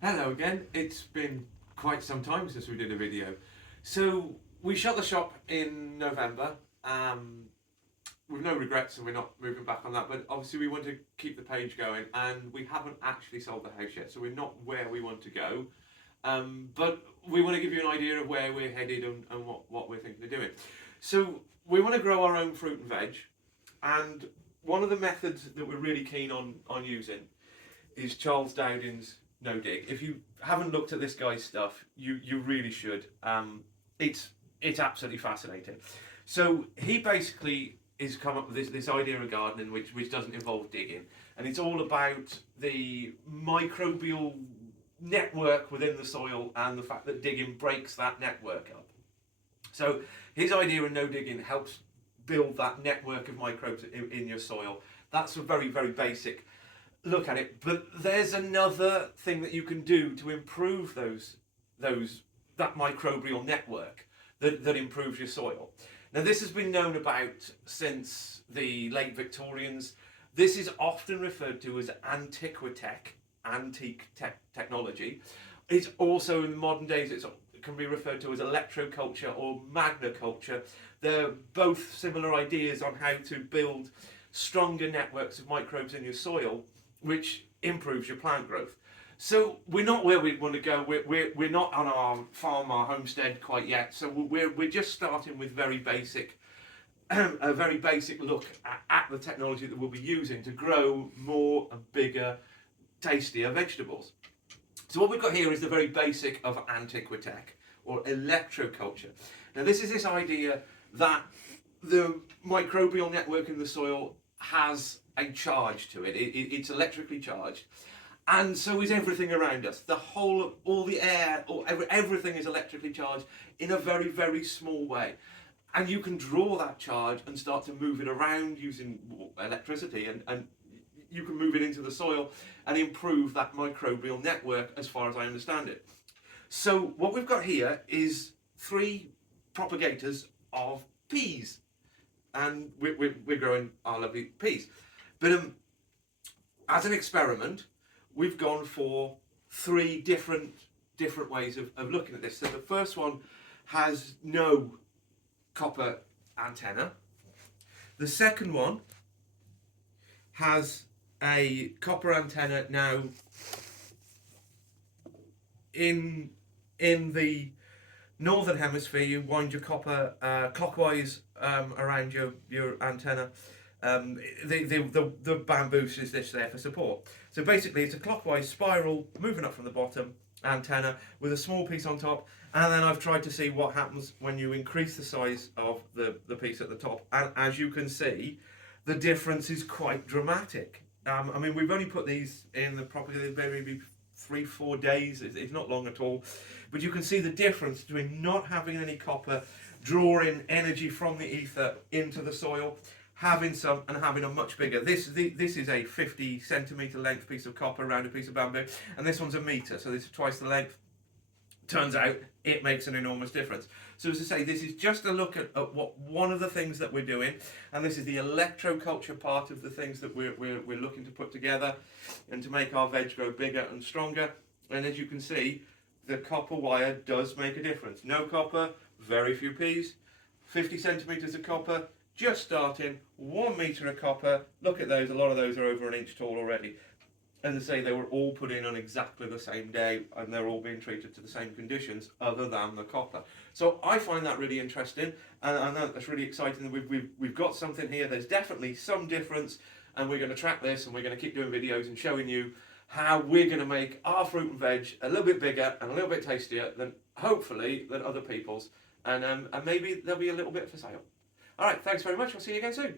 Hello again. It's been quite some time since we did a video. So we shut the shop in November with no regrets, and we're not moving back on that. But obviously we want to keep the page going, and we haven't actually sold the house yet, so we're not where we want to go. But we want to give you an idea of where we're headed and what we're thinking of doing. So we want to grow our own fruit and veg, and one of the methods that we're really keen on using is Charles Dowding's No Dig. If you haven't looked at this guy's stuff, you really should. It's absolutely fascinating. So he basically has come up with this idea of gardening which doesn't involve digging, and it's all about the microbial network within the soil and the fact that digging breaks that network up. So his idea of no digging helps build that network of microbes in your soil. That's a very, very basic look at it. But there's another thing that you can do to improve that microbial network that improves your soil. Now, this has been known about since the late Victorians. This is often referred to as antiquitech, antique technology. It's also in modern days it can be referred to as electroculture or magnaculture. They're both similar ideas on how to build stronger networks of microbes in your soil, which improves your plant growth. So we're not where we want to go. We're not on our farm, our homestead quite yet. So we're just starting with very basic, a very basic look at the technology that we'll be using to grow more and bigger, tastier vegetables. So what we've got here is the very basic of antiquitech or electroculture. Now this is this idea that the microbial network in the soil has a charge to it. It's electrically charged, and so is everything around us. All the air, everything is electrically charged in a very, very small way. And you can draw that charge and start to move it around using electricity, and you can move it into the soil and improve that microbial network as far as I understand it. So what we've got here is 3 propagators of peas, and we're growing our lovely peas. But as an experiment, we've gone for 3 different ways of looking at this. So the first one has no copper antenna. The second one has a copper antenna now in the northern hemisphere. You wind your copper clockwise around your antenna. The bamboo is there for support. So basically it's a clockwise spiral moving up from the bottom antenna with a small piece on top, and then I've tried to see what happens when you increase the size of the piece at the top, and as you can see the difference is quite dramatic. I mean, we've only put these in the property maybe 3-4 days. It's not long at all, but you can see the difference between not having any copper drawing energy from the ether into the soil, having some, and having a much bigger. This is a 50 centimetre length piece of copper around a piece of bamboo, and this one's a metre, so this is twice the length. Turns out it makes an enormous difference. So as I say, this is just a look at what one of the things that we're doing, and this is the electroculture part of the things that we're looking to put together and to make our veg grow bigger and stronger. And as you can see, the copper wire does make a difference. No copper, very few peas. 50 centimetres of copper, just starting. 1 metre of copper. Look at those, a lot of those are over an inch tall already. And they say they were all put in on exactly the same day, and they're all being treated to the same conditions other than the copper. So I find that really interesting, and that's really exciting. We've got something here. There's definitely some difference, and we're going to track this, and we're going to keep doing videos and showing you how we're going to make our fruit and veg a little bit bigger and a little bit tastier than, hopefully, than other people's, and maybe there'll be a little bit for sale. All right, thanks very much. We'll see you again soon.